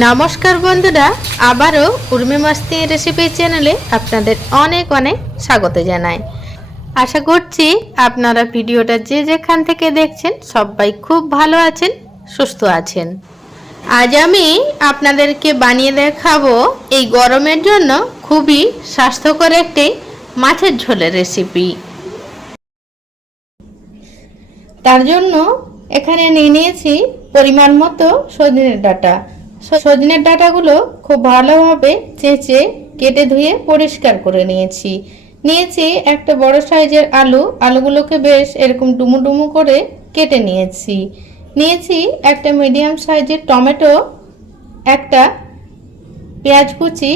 নমস্কার বন্ধুরা, আবারও উর্মি মাস্তি রেসিপি চ্যানেলে আপনাদের অনেক অনেক স্বাগত জানাই। আশা করছি আপনারা ভিডিওটা যে যেখান থেকে দেখছেন সবাই খুব ভালো আছেন, সুস্থ আছেন। আজ আমি আপনাদেরকে বানিয়ে দেখাবো এই গরমের জন্য খুবই স্বাস্থ্যকর একটি মাছের ঝোলের রেসিপি তার জন্য এখানে নিয়ে নিয়েছি পরিমাণ মতো সজনের ডাঁটা। সজনের ডাটাগুলো খুব ভালোভাবে চেঁচে কেটে ধুয়ে পরিষ্কার করে নিয়েছি। নিয়েছি একটা বড় সাইজের আলু। আলুগুলোকে বেশ এরকম ডুমু ডুমু করে কেটে নিয়েছি। নিয়েছি একটা মিডিয়াম সাইজের টমেটো, একটা পেঁয়াজ কুচি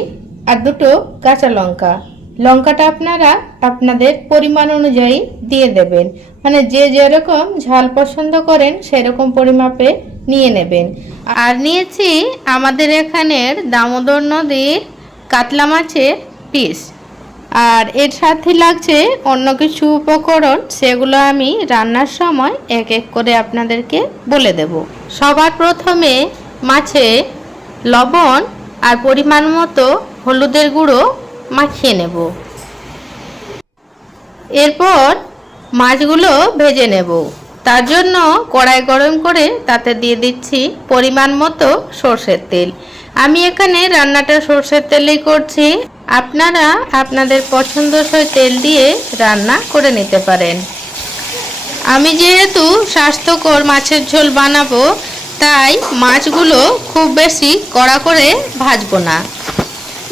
আর দুটো কাঁচা লঙ্কা। লঙ্কাটা আপনারা আপনাদের পরিমাণ অনুযায়ী দিয়ে দেবেন। মানে যে যেরকম ঝাল পছন্দ করেন সেরকম পরিমাপে নিয়ে নেবেন। আর নিয়েছি আমাদের এখানের দামোদর নদীর কাতলা মাছের পিস। আর এর সাথে লাগছে অন্য কিছু উপকরণ, সেগুলো আমি রান্নার সময় এক এক করে আপনাদেরকে বলে দেব। সবার প্রথমে মাছে লবণ আর পরিমাণ মতো হলুদের গুঁড়ো মাখিয়ে নেব। এরপর মাছগুলো ভেজে নেব। তার জন্য কড়াই গরম করে তাতে দিয়ে দিচ্ছি পরিমাণ মতো সর্ষের তেল। আমি এখানে রান্নাটা সর্ষের তেলেই করছি। আপনারা আপনাদের পছন্দসই তেল দিয়ে রান্না করে নিতে পারেন। আমি যেহেতু স্বাস্থ্যকর মাছের ঝোল বানাবো, তাই মাছগুলো খুব বেশি কড়া করে ভাজবো না।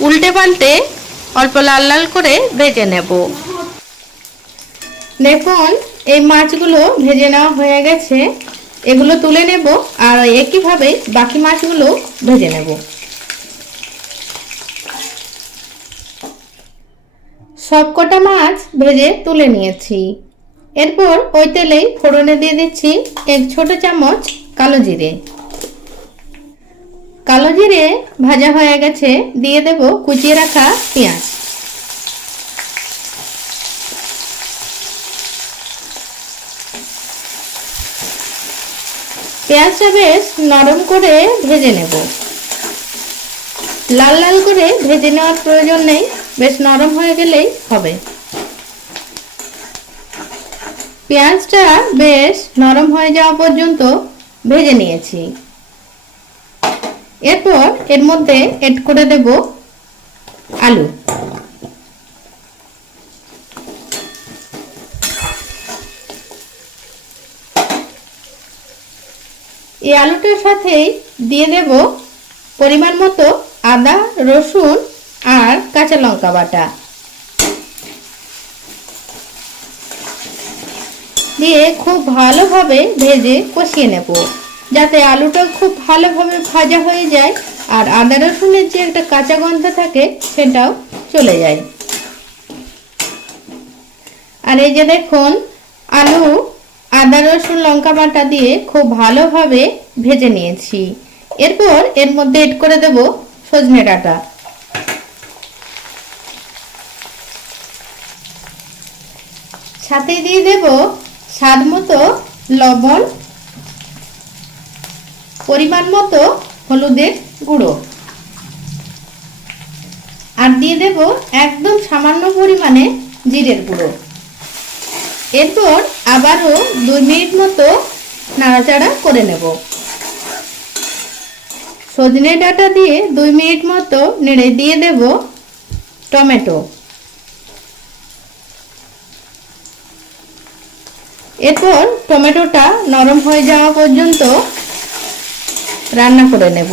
উল্টে পাল্টে অল্প লাল লাল করে ভেজে নেব। দেখুন এই মাছগুলো ভেজে নেওয়া হয়ে গেছে। এগুলো তুলে নেব আর একইভাবে বাকি মাছগুলো ভেজে নেব। সবকটা মাছ ভেজে তুলে নিয়েছি। এরপর ওই তেলেই ফোড়নে দিয়ে দিচ্ছি এক ছোট চামচ কালো জিরে। কালো জিরে ভাজা হয়ে গেছে, দিয়ে দেব কুচিয়ে রাখা পেঁয়াজ। পেঁয়াজটা বেশ নরম করে ভেজে নেব। লাল লাল করে ভেজে নেওয়ার প্রয়োজন নেই, বেশ নরম হয়ে গেলেই হবে। পেঁয়াজটা বেশ নরম হয়ে যাওয়া পর্যন্ত ভেজে নিয়েছি। এরপর এর মধ্যে এড করে দেব আলু। এই আলুটার সাথেই দিয়ে দেব পরিমাণ মতো আদা, রসুন আর কাঁচা লঙ্কা বাটা। দিয়ে খুব ভালোভাবে ভেজে কষিয়ে নেব, যাতে আলুটা খুব ভালোভাবে ভাজা হয়ে যায় আর আদা, রসুনের যে একটা কাঁচা গন্ধ থাকে সেটাও চলে যায়। আর এই যে দেখুন, আলু আদা, রসুন, লঙ্কা বাটা দিয়ে খুব ভালোভাবে ভেজে নিয়েছি। এরপর এর মধ্যে এড করে দেব সজনে ডাঁটা। সাথে দিয়ে দেব স্বাদ মতো লবণ, পরিমাণ মতো হলুদের গুঁড়ো। আর দিয়ে দেব একদম সামান্য পরিমাণে জিরের গুঁড়ো। এরপর আবারও দুই মিনিট মতো নাড়াচাড়া করে নেব। সজনে ডাঁটা দিয়ে দুই মিনিট মতো নেড়ে দিয়ে দেব টমেটো। এরপর টমেটোটা নরম হয়ে যাওয়া পর্যন্ত রান্না করে নেব।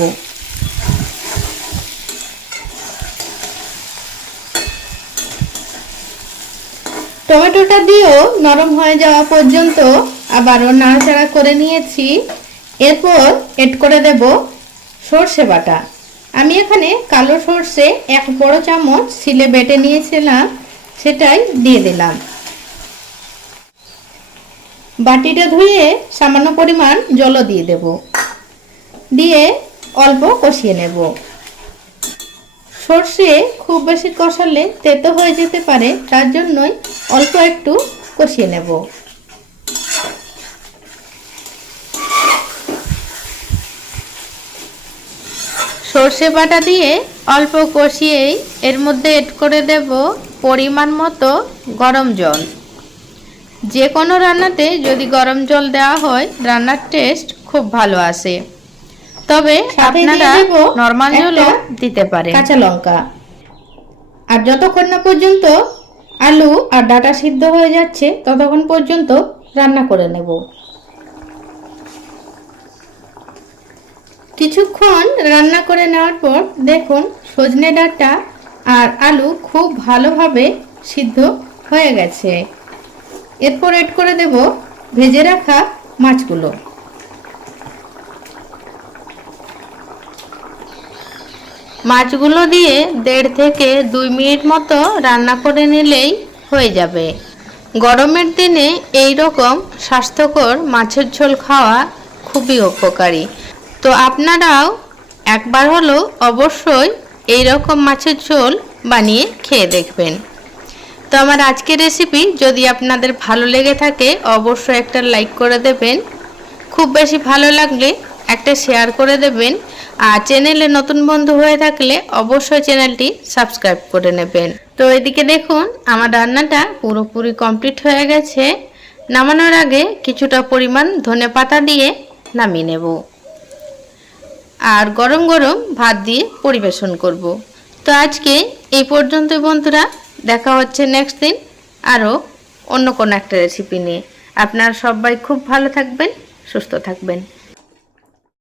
টমেটোটা দিয়েও নরম হয়ে যাওয়া পর্যন্ত আবারও নাড়াচাড়া করে নিয়েছি। এরপর এড করে দেব সর্ষে বাটা। আমি এখানে কালো সর্ষে এক বড় চামচ সিলে বেটে নিয়েছিলাম, সেটাই দিয়ে দিলাম। বাটিটা ধুয়ে সামান্য পরিমাণ জলও দিয়ে দেব। দিয়ে অল্প কষিয়ে নেব। সর্ষে খুব বেশি কষালে তেতো হয়ে যেতে পারে, তার জন্যই অল্প একটু কষিয়ে নেব। সর্ষে বাটা দিয়ে অল্প কষিয়েই এর মধ্যে এড করে দেব পরিমাণ মতো গরম জল। যে কোনো রান্নাতে যদি গরম জল দেওয়া হয়, রান্নার টেস্ট খুব ভালো আসে। তবে আপনারা নর্মাল জলও দিতে পারেন। কাঁচা লঙ্কা। আর যতক্ষণ না পর্যন্ত আলু আর ডাটা সিদ্ধ হয়ে যাচ্ছে ততক্ষণ পর্যন্ত রান্না করে নেব। কিছুক্ষণ রান্না করে নেওয়ার পর দেখুন সজনে ডাঁটা আর আলু খুব ভালোভাবে সিদ্ধ হয়ে গেছে। এরপর এড করে দেব ভেজে রাখা মাছগুলো। মাছগুলো দিয়ে দেড় থেকে দুই মিনিট মতো রান্না করে নিলেই হয়ে যাবে। গরমের দিনে এই রকম স্বাস্থ্যকর মাছের ঝোল খাওয়া খুবই উপকারী। তো আপনারাও একবার হলো অবশ্যই এই রকম মাছের ঝোল বানিয়ে খেয়ে দেখবেন। তো আমার আজকের রেসিপি যদি আপনাদের ভালো লেগে থাকে, অবশ্যই একটা লাইক করে দেবেন। খুব বেশি ভালো লাগলে একটা শেয়ার করে দেবেন। আর চ্যানেলে নতুন বন্ধু হয়ে থাকলে অবশ্যই চ্যানেলটি সাবস্ক্রাইব করে নেবেন। তো এদিকে দেখুন, আমার রান্নাটা পুরোপুরি কমপ্লিট হয়ে গেছে। নামানোর আগে কিছুটা পরিমাণ ধনে পাতা দিয়ে নামিয়ে নেব। আর গরম গরম ভাত দিয়ে পরিবেশন করব। তো আজকে এই পর্যন্ত বন্ধুরা, দেখা হচ্ছে নেক্সট দিন আরও অন্য কোনো একটা রেসিপি নিয়ে। আপনারা সবাই খুব ভালো থাকবেন, সুস্থ থাকবেন।